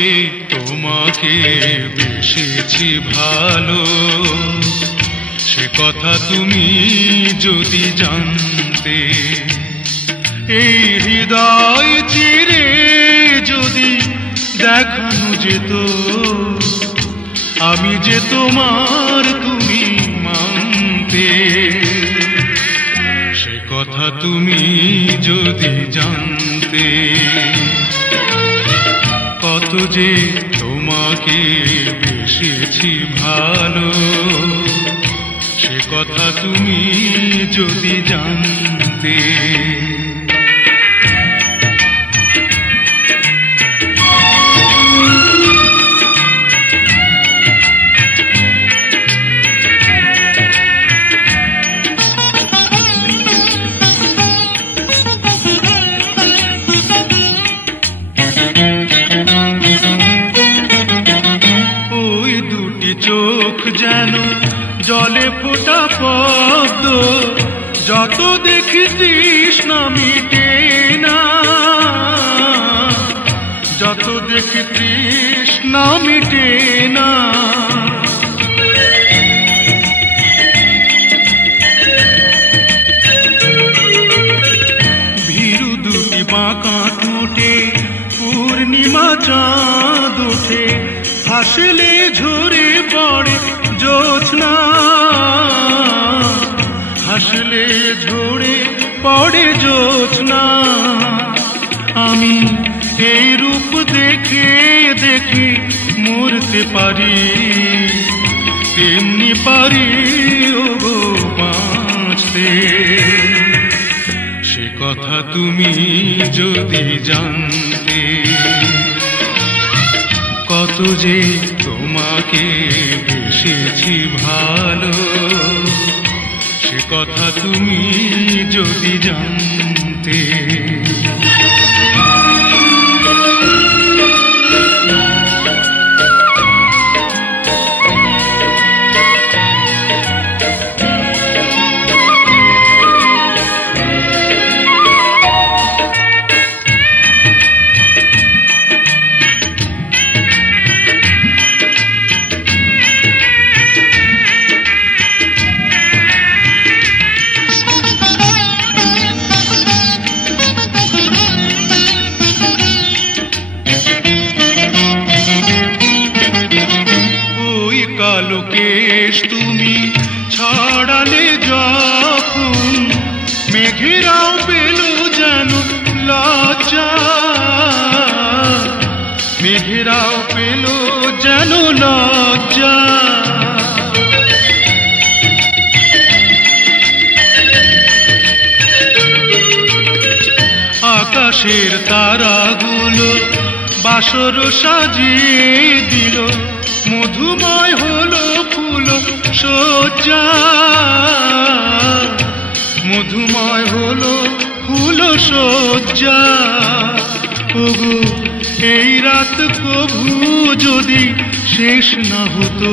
যে তোমাকে বেসেছি ভালো, সে কথা তুমি যদি জানতে। এই হৃদয় চিরে যদি দেখানো যেত আমি যে তোমার তুমি মানতে। সে কথা তুমি যদি জানতে, কত যে তোমাকে বেসেছি ভালো, সে কথা তুমি যদি জানতে। চোখ যেন জলে ফোটা পদ্ম, যত দেখি তৃষ্ণা মিটে না, যত দেখি তৃষ্ণা মিটে না। ভীরু দুটি বাঁকা ঠোঁটে পূর্ণিমা চাঁদ ওঠে, হাসলে ঝরে পড়ে জোছনা, হাসলে ঝরে পড়ে জোছনা। আমি এই রূপ দেখে দেখে মরতে পারি, তেমনি পারি ওগো বাঁচতে। সে কথা তুমি যদি জানতে, কত যে তোমাকে বেসেছি ভালো, সে কথা তুমি যদি জানতে। কালো কেশ তুমি ছড়ালে যখন, মেঘেরাও পেল যেন লজ্জা, মেঘেরাও পেল যেন লজ্জা। আকাশের তারাগুলো বাসর সাজিয়ে দিল, মধুময় হলো ফুল সজ্জা, মধুময় হলো ফুল সজ্জা। ওগো এই রাত কভু যদি শেষ না হতো,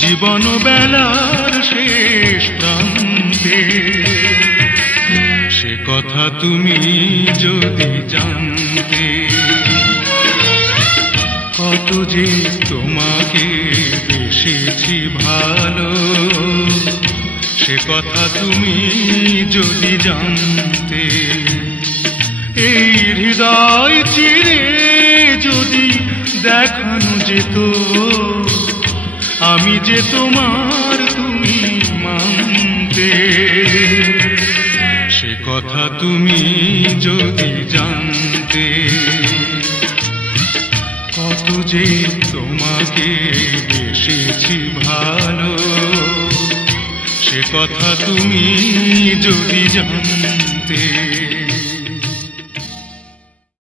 জীবন বেলার শেষ প্রান্তে। সে কথা তুমি যদি জানতে, কত যে তোমাকে বেসেছি ভালো, সে কথা তুমি যদি জানতে। এই হৃদয় চিরে যদি দেখানো যেত আমি যে তোমার তুমি মানতে। সে কথা তুমি যদি জানতে, কত যে তোমাকে বেসেছি ভালো, সে কথা তুমি যদি জানতে।